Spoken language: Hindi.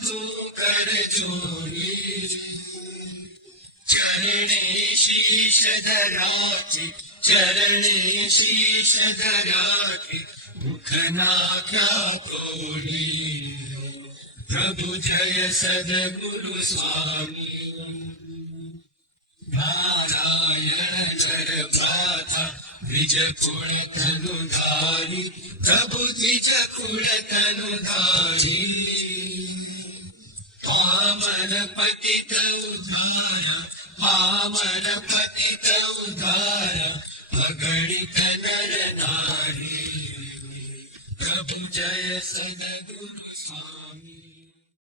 बंधु कर जोड़ी चरणे शीश धराचे चरणे शीश धराचे मुख नाख्या कोडी प्रभु जय सद्गुरु स्वामी नारायण प्राथा द्विज कुळ तनुधारी प्रभु द्विज कुळ तनुधारी पावन पतित उद्धार पावन पतित उद्धार अगणित नर नारी। प्रभु जय सद्गुरु स्वामी।